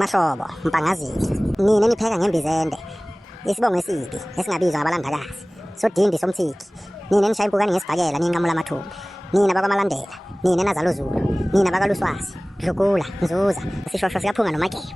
Mahlobo, Mpangazini, nina nipheka ngembizende. Isibongo esibi esingabizwa abalandakazi. Sodindi somthiki. Nina nishaya impukane ngesibhakela ninqamula amathumbu. Nina bakwaMalandela, nina nazalo Zulu, nina bakaLuswazi, Dlugula, Nzuza, Sishosho sikaphunga noMageba.